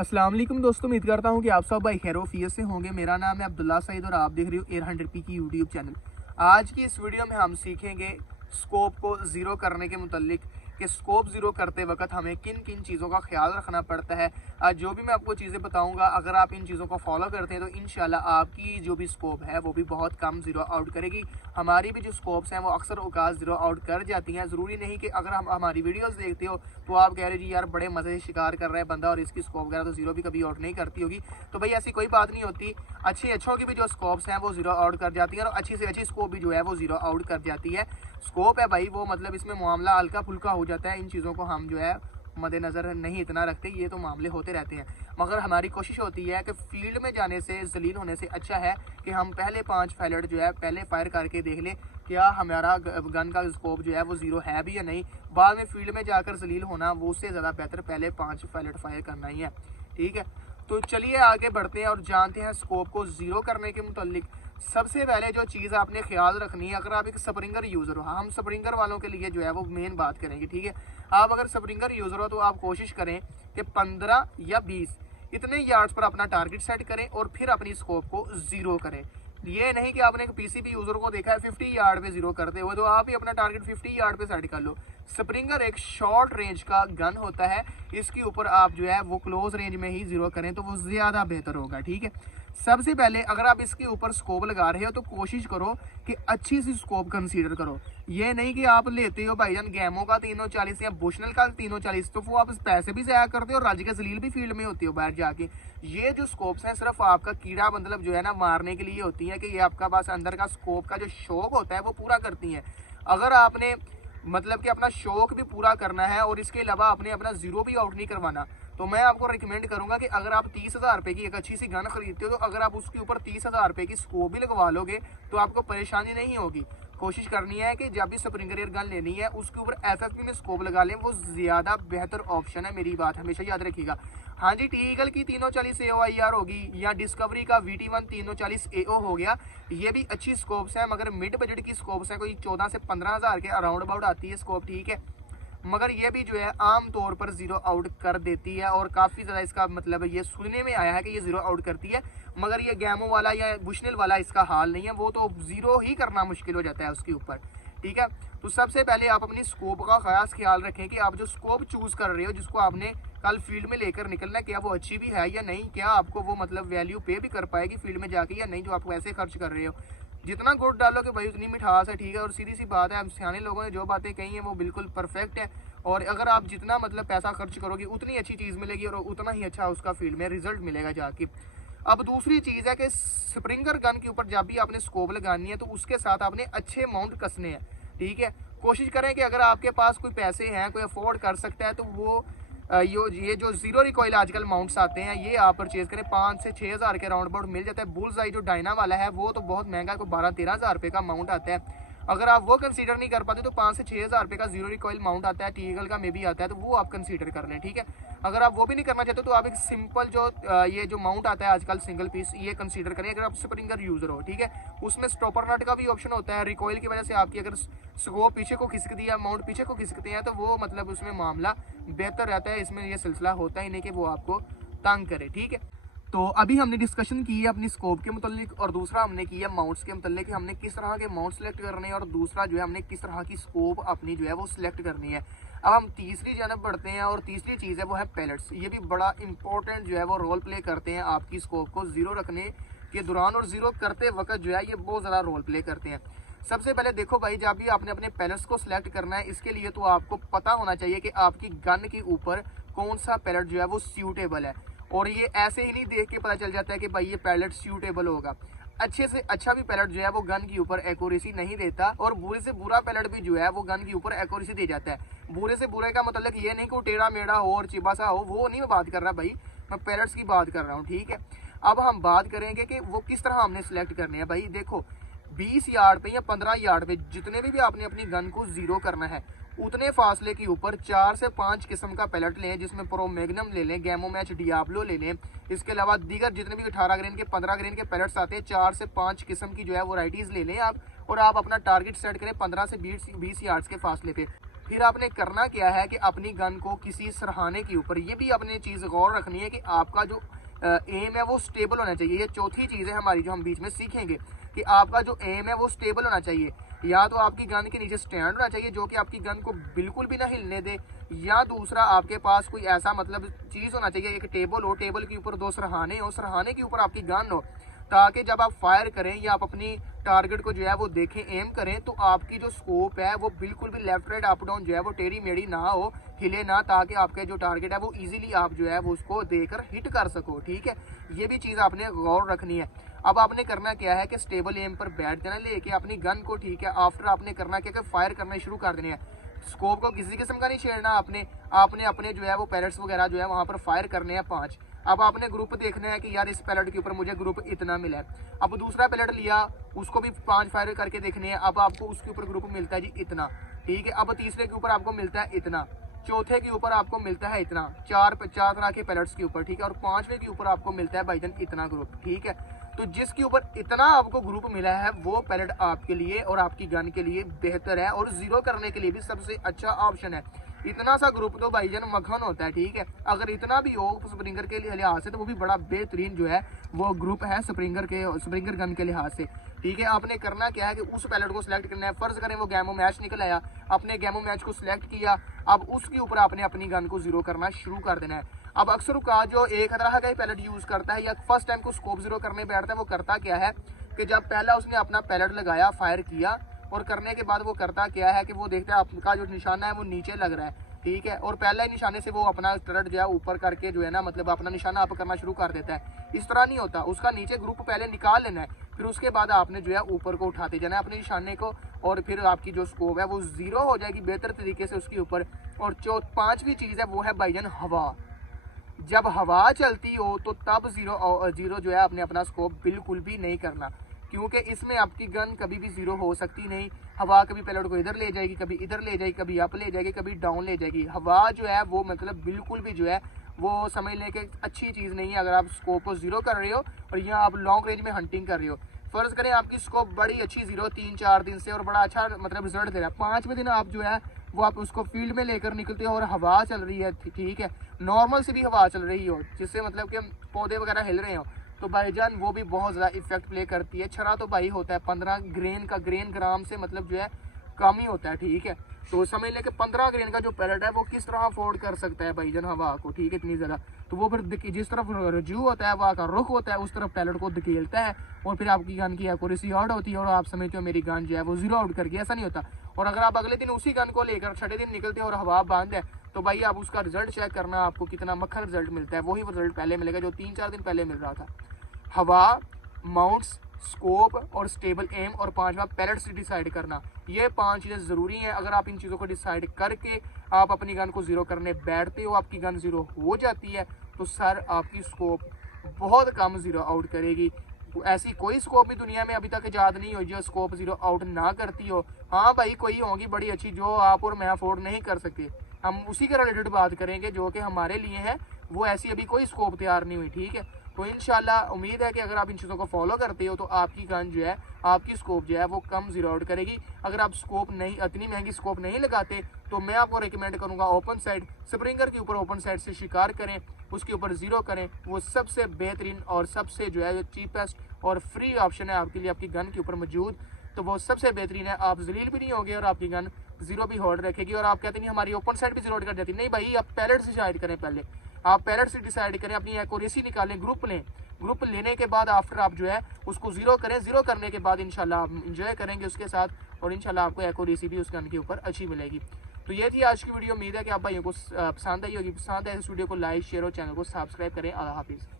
अस्सलाम वालेकुम दोस्तों, उम्मीद करता हूँ कि आप सब भाई खैरोफियत से होंगे। मेरा नाम है अब्दुल्ला सईद और आप देख रहे हो एयर 100p की यूट्यूब चैनल। आज की इस वीडियो में हम सीखेंगे स्कोप को ज़ीरो करने के मुतल्लिक कि स्कोप ज़ीरो करते वक्त हमें किन किन चीज़ों का ख्याल रखना पड़ता है। आज जो भी मैं आपको चीज़ें बताऊंगा, अगर आप इन चीज़ों को फॉलो करते हैं तो इंशाल्लाह आपकी जो भी स्कोप है वो भी बहुत कम ज़ीरो आउट करेगी। हमारी भी जो स्कोप्स हैं वो अक्सर औकात ज़ीरो आउट कर जाती हैं। ज़रूरी नहीं कि अगर हम हमारी वीडियोज़ देखते हो तो आप कह रहे जी यार बड़े मज़े से शिकार कर रहा है बंदा और इसकी स्कोप वगैरह तो ज़ीरो भी कभी आउट नहीं करती होगी। तो भाई ऐसी कोई बात नहीं होती। अच्छों की भी जो स्कोप्स हैं वो ज़ीरो आउट कर जाती हैं और अच्छी से अच्छी स्कोप भी जो है वो ज़ीरो आउट कर जाती है। स्कोप है भाई वो मतलब इसमें मामला हल्का फुल्का हो जाता है। इन चीज़ों को हम जो है मद्देनज़र नहीं इतना रखते, ये तो मामले होते रहते हैं। मगर हमारी कोशिश होती है कि फील्ड में जाने से जलील होने से अच्छा है कि हम पहले 5 पैलेट जो है पहले फायर करके देख लें क्या हमारा गन का स्कोप जो है वो ज़ीरो है भी या नहीं। बाद में फील्ड में जाकर जलील होना वो उससे ज़्यादा बेहतर पहले 5 पैलेट फायर करना ही है। ठीक है, तो चलिए आगे बढ़ते हैं और जानते हैं स्कोप को ज़ीरो करने के मुतल्लिक। सबसे पहले जो चीज़ आपने ख्याल रखनी है, अगर आप एक स्प्रिंगर यूज़र हो, हम स्प्रिंगर वालों के लिए जो है वो मेन बात करेंगे। ठीक है, आप अगर स्प्रिंगर यूज़र हो तो आप कोशिश करें कि 15 या 20 इतने यार्ड्स पर अपना टारगेट सेट करें और फिर अपनी स्कोप को ज़ीरो करें। ये नहीं कि आपने एक पीसीबी यूज़र को देखा है 50 यार्ड पे ज़ीरो करते हुए, तो आप ही अपना टारगेट 50 यार्ड पे सेट कर लो। स्प्रिंगर एक शॉर्ट रेंज का गन होता है, इसके ऊपर आप जो है वो क्लोज रेंज में ही ज़ीरो करें तो वो ज़्यादा बेहतर होगा। ठीक है, सबसे पहले अगर आप इसके ऊपर स्कोप लगा रहे हो तो कोशिश करो कि अच्छी सी स्कोप कंसीडर करो। ये नहीं कि आप लेते हो भाईजान गैमो का 340 या बुशनल का 340, तो वो आप पैसे भी ज़ाया करते हो और राजी का जलील भी फील्ड में होती हो बाहर जाके। ये जो स्कोप्स हैं सिर्फ आपका कीड़ा मतलब जो है ना मारने के लिए होती है कि ये आपका बस अंदर का स्कोप का जो शौक होता है वो पूरा करती हैं। अगर आपने मतलब कि अपना शौक भी पूरा करना है और इसके अलावा आपने अपना ज़ीरो भी आउट नहीं करवाना, तो मैं आपको रिकमेंड करूंगा कि अगर आप 30,000 रुपये की एक अच्छी सी गन खरीदते हो तो अगर आप उसके ऊपर 30,000 रुपये की स्कोप भी लगवा लोगे तो आपको परेशानी नहीं होगी। कोशिश करनी है कि जब भी स्प्रिंगर गन लेनी है उसके ऊपर एफएफपी में स्कोप लगा लें, वो ज़्यादा बेहतर ऑप्शन है। मेरी बात हमेशा याद रखिएगा। हाँ जी, टीगल की 340 AOIR होगी या डिस्कवरी का VT1 340 AO हो गया, ये भी अच्छी स्कोप्स हैं मगर मिड बजट की स्कोप्स हैं, कोई 14 से 15,000 के अराउंड अबाउट आती है स्कोप। ठीक है, मगर ये भी जो है आम तौर पर ज़ीरो आउट कर देती है और काफ़ी ज़्यादा इसका मतलब ये सुनने में आया है कि ये ज़ीरो आउट करती है। मगर ये गैमो वाला या बुशनल वाला इसका हाल नहीं है, वो तो ज़ीरो ही करना मुश्किल हो जाता है उसके ऊपर। ठीक है, तो सबसे पहले आप अपनी स्कोप का खास ख्याल रखें कि आप जो स्कोप चूज़ कर रहे हो जिसको आपने कल फील्ड में लेकर निकलना, क्या वो अच्छी भी है या नहीं, क्या आपको वो मतलब वैल्यू पे भी कर पाएगी फील्ड में जाके या नहीं, जो आप पैसे खर्च कर रहे हो। जितना गुड़ डालोगे भाई उतनी मिठास है। ठीक है, और सीधी सी बात है, सियाने लोगों ने जो बातें कही हैं वो बिल्कुल परफेक्ट है और अगर आप जितना मतलब पैसा खर्च करोगे उतनी अच्छी चीज़ मिलेगी और उतना ही अच्छा उसका फील्ड में रिजल्ट मिलेगा जाके। अब दूसरी चीज़ है कि स्प्रिंगर गन के ऊपर जब भी आपने स्कोप लगानी है तो उसके साथ आपने अच्छे माउंट कसने हैं। ठीक है, कोशिश करें कि अगर आपके पास कोई पैसे हैं, कोई अफोर्ड कर सकता है तो वो ये जो जीरो रिकॉइल आजकल माउंट्स आते हैं ये आप परचेज करें। 5 से 6,000 के राउंड अबाउट मिल जाता है। बुल्स आई जो डायना वाला है वो तो बहुत महंगा है, कोई 12-13,000 रुपये का माउंट आता है। अगर आप वो कंसीडर नहीं कर पाते तो 5 से 6,000 रुपये का जीरो रिकॉइल माउंट आता है, टीगल का में भी आता है, तो वो आप कंसीडर कर लें। ठीक है, अगर आप वो भी नहीं करना चाहते तो आप एक सिंपल जो ये जो माउंट आता है आजकल सिंगल पीस, ये कंसीडर करें अगर आप स्प्रिंगर यूजर हो। ठीक है, उसमें स्टॉपर नट का भी ऑप्शन होता है। रिकॉइल की वजह से आपकी अगर स्कोप पीछे को खिसकती है, माउंट पीछे को खिसकते हैं, तो वो मतलब उसमें मामला बेहतर रहता है। इसमें यह सिलसिला होता ही नहीं कि वो आपको तंग करे। ठीक है, तो अभी हमने डिस्कशन की है अपनी स्कोप के मुतल्लिक और दूसरा हमने किया माउंट्स के मुतल्लिक कि हमने किस तरह के माउंट सेलेक्ट करने हैं और दूसरा जो है हमने किस तरह की स्कोप अपनी जो है वो सिलेक्ट करनी है। अब हम तीसरी जानब बढ़ते हैं और तीसरी चीज़ है वो है पैलेट्स। ये भी बड़ा इंपॉर्टेंट जो है वो रोल प्ले करते हैं आपकी स्कोप को ज़ीरो रखने के दौरान और ज़ीरो करते वक्त जो है ये बहुत ज़्यादा रोल प्ले करते हैं। सबसे पहले देखो भाई, जब भी आपने अपने पैलेट्स को सिलेक्ट करना है इसके लिए तो आपको पता होना चाहिए कि आपकी गन के ऊपर कौन सा पैलेट जो है वो सूटेबल है। और ये ऐसे ही नहीं देख के पता चल जाता है कि भाई ये पैलेट सूटेबल होगा। अच्छे से अच्छा भी पैलेट जो है वो गन के ऊपर एक्यूरेसी नहीं देता और बुरे से बुरा पैलेट भी जो है वो गन के ऊपर एक्यूरेसी दे जाता है। बुरे से बुरे का मतलब ये नहीं कि वो टेढ़ा मेढ़ा हो और चिपा सा हो, वो नहीं मैं बात कर रहा भाई, मैं पैलेट्स की बात कर रहा हूँ। ठीक है, अब हम बात करेंगे कि वो किस तरह हमने सिलेक्ट करने हैं। भाई देखो, 20 यार्ड पे या 15 यार्ड पे जितने भी आपने अपनी गन को ज़ीरो करना है उतने फासले के ऊपर 4 से 5 किस्म का पैलेट लें, जिसमें प्रो मैग्नम ले लें, गैमो मैच डियाब्लो ले लें। इसके अलावा दीगर जितने भी 18 ग्रेन के 15 ग्रेन के पैलेट्स आते हैं 4 से 5 किस्म की जो है वैराइटीज़ ले लें आप और आप अपना टारगेट सेट करें 15 से 20 यार्ड्स के फासले पे। फिर आपने करना क्या है कि अपनी गन को किसी सरहाने के ऊपर, ये भी अपनी चीज़ गौर रखनी है कि आपका जो एम है वो स्टेबल होना चाहिए। ये चौथी चीज़ है हमारी जो हम बीच में सीखेंगे कि आपका जो एम है वो स्टेबल होना चाहिए। या तो आपकी गन के नीचे स्टैंड होना चाहिए जो कि आपकी गन को बिल्कुल भी ना हिलने दे, या दूसरा आपके पास कोई ऐसा मतलब चीज़ होना चाहिए, एक टेबल हो, टेबल के ऊपर 2 सरहाने हो, सरहाने के ऊपर आपकी गन हो, ताकि जब आप फायर करें या आप अपनी टारगेट को जो है वो देखें, एम करें, तो आपकी जो स्कोप है वो बिल्कुल भी लेफ्ट राइट अप डाउन जो है वो टेढ़ी मेढ़ी ना हो, हिले ना, ताकि आपके जो टारगेट है वो इजीली आप जो है वो उसको देकर हिट कर सको। ठीक है, ये भी चीज़ आपने गौर रखनी है। अब आपने करना क्या है कि स्टेबल एम पर बैठ जाना लेके अपनी गन को। ठीक है, आफ्टर आपने करना क्या कि फायर करना शुरू कर देने हैं। स्कोप को किसी किस्म का नहीं छेड़ना आपने अपने जो है वो पैलेट्स वगैरह जो है वहाँ पर फायर करने हैं 5। अब आपने ग्रुप देखना है कि यार इस पैलेट के ऊपर मुझे ग्रुप इतना मिला है। अब दूसरा पैलेट लिया, उसको भी 5 फायर करके देखने हैं। अब आपको उसके ऊपर ग्रुप मिलता है जी इतना। ठीक है, अब तीसरे के ऊपर आपको मिलता है इतना, चौथे के ऊपर आपको मिलता है इतना, चार तरह के पैलेट्स के ऊपर। ठीक है, और 5वें के ऊपर आपको मिलता है भाईजान इतना ग्रुप। ठीक है, तो जिसके ऊपर इतना आपको ग्रुप मिला है वो पैलेट आपके लिए और आपकी गन के लिए बेहतर है, और जीरो करने के लिए भी सबसे अच्छा ऑप्शन है। इतना सा ग्रुप तो भाईजान मक्खन होता है। ठीक है, अगर इतना भी हो स्प्रिंगर के लिहाज से तो वो भी बड़ा बेहतरीन जो है वो ग्रुप है स्प्रिंगर गन के लिहाज से। ठीक है, आपने करना क्या है कि उस पैलेट को सिलेक्ट करना है। फर्ज करें वो गैमो मैच निकल आया, अपने गैमो मैच को सिलेक्ट किया, अब उसके ऊपर आपने अपनी गन को जीरो करना शुरू कर देना है। अब अक्सर का जो एक तरह का ही पैलेट यूज करता है या फर्स्ट टाइम को स्कोप जीरो करने बैठता है, वो करता क्या है कि जब पहला उसने अपना पैलेट लगाया, फायर किया, और करने के बाद वो करता क्या है कि वो देखता है आपका जो निशाना है वो नीचे लग रहा है। ठीक है, और पहले ही निशाने से वो अपना टर्रेट जो है ऊपर करके जो है ना मतलब अपना निशाना अप करना शुरू कर देता है। इस तरह नहीं होता, उसका नीचे ग्रुप पहले निकाल लेना है, फिर उसके बाद आपने जो है ऊपर को उठाते जाना है अपने निशाने को, और फिर आपकी जो स्कोप है वो जीरो हो जाएगी बेहतर तरीके से उसके ऊपर। और जो 5वीं चीज़ है वो है भाईजान हवा। जब हवा चलती हो तो तब जीरो जो है आपने अपना स्कोप बिल्कुल भी नहीं करना, क्योंकि इसमें आपकी गन कभी भी जीरो हो सकती नहीं। हवा कभी पैलेट को इधर ले जाएगी, कभी इधर ले जाएगी, कभी अप ले जाएगी, कभी डाउन ले जाएगी। हवा जो है वो मतलब बिल्कुल भी जो है वो समझ लें कि अच्छी चीज़ नहीं है अगर आप स्कोप को जीरो कर रहे हो और यहाँ आप लॉन्ग रेंज में हंटिंग कर रहे हो। फर्ज करें आपकी स्कोप बड़ी अच्छी जीरो 3-4 दिन से और बड़ा अच्छा मतलब रिजल्ट दे रहा है, 5वें दिन आप जो है वो आप उसको फील्ड में लेकर निकलते हो और हवा चल रही है। ठीक है, नॉर्मल से भी हवा चल रही हो जिससे मतलब कि पौधे वगैरह हिल रहे हो, तो भाईजान वो भी बहुत ज़्यादा इफेक्ट प्ले करती है। छरा तो भाई होता है 15 ग्रेन ग्राम से मतलब जो है कम ही होता है। ठीक है, तो समझ लें कि 15 ग्रेन का जो पैलेट है वो किस तरह अफोर्ड कर सकता है भाईजान हवा को। ठीक है, इतनी ज़्यादा, तो वो फिर जिस तरफ रजू होता है हवा का रुख होता है उस तरफ पैलेट को धकेलता है, और फिर आपकी गन की एक्यूरेसी आउट होती है और आप समझते हो मेरी गन जो है वो जीरो आउट कर गई। ऐसा नहीं होता। और अगर आप अगले दिन उसी गन को लेकर छठे दिन निकलते हो और हवा बंद है, तो भाई आप उसका रिजल्ट चेक करना, आपको कितना मक्खन रिजल्ट मिलता है। वही रिजल्ट पहले मिलेगा जो 3-4 दिन पहले मिल रहा था। हवा, माउंट्स, स्कोप और स्टेबल एम, और 5वां पैलेट से डिसाइड करना, ये 5 चीज़ें ज़रूरी हैं। अगर आप इन चीज़ों को डिसाइड करके आप अपनी गन को जीरो करने बैठते हो, आपकी गन जीरो हो जाती है, तो सर आपकी स्कोप बहुत कम जीरो आउट करेगी। ऐसी कोई स्कोप भी दुनिया में अभी तक ईजाद नहीं हुई जो स्कोप जीरो आउट ना करती हो। हाँ भाई, कोई होगी बड़ी अच्छी जो आप और मैं अफोर्ड नहीं कर सकते, हम उसी के रिलेटेड बात करेंगे जो कि हमारे लिए है। वो ऐसी अभी कोई स्कोप तैयार नहीं हुई। ठीक है, तो इंशाल्लाह उम्मीद है कि अगर आप इन चीज़ों को फॉलो करते हो तो आपकी गन जो है, आपकी स्कोप जो है वो कम जीरो आउट करेगी। अगर आप स्कोप नहीं, इतनी महंगी स्कोप नहीं लगाते, तो मैं आपको रिकमेंड करूंगा ओपन साइड, स्प्रिंगर के ऊपर ओपन साइड से शिकार करें, उसके ऊपर जीरो करें। वो सबसे बेहतरीन और सबसे जो है चीपेस्ट और फ्री ऑप्शन है आपके लिए आपकी गन के ऊपर मौजूद, तो वो सबसे बेहतरीन है। आप जलील भी नहीं होंगे और आपकी गन जीरो भी होल्ड रखेगी। और आप कहते नहीं हमारी ओपन साइड भी जीरो कर जाती, नहीं भाई, आप पैलेट से डिसाइड करें, पहले आप पैलेट से डिसाइड करें, अपनी एक्यूरेसी निकालें, ग्रुप लें, ग्रुप लेने के बाद आफ्टर आप जो है उसको जीरो करें। जीरो करने के बाद इंशाल्लाह आप इंजॉय करेंगे उसके साथ, और इंशाल्लाह आपको एक्यूरेसी भी उस गन के ऊपर अच्छी मिलेगी। तो ये थी आज की वीडियो। उम्मीद है कि आप भाइयों को पसंद आई होगी। पसंद है इस वीडियो को लाइक, शेयर और चैनल को सब्सक्राइब करें। अल्लाह हाफिज़।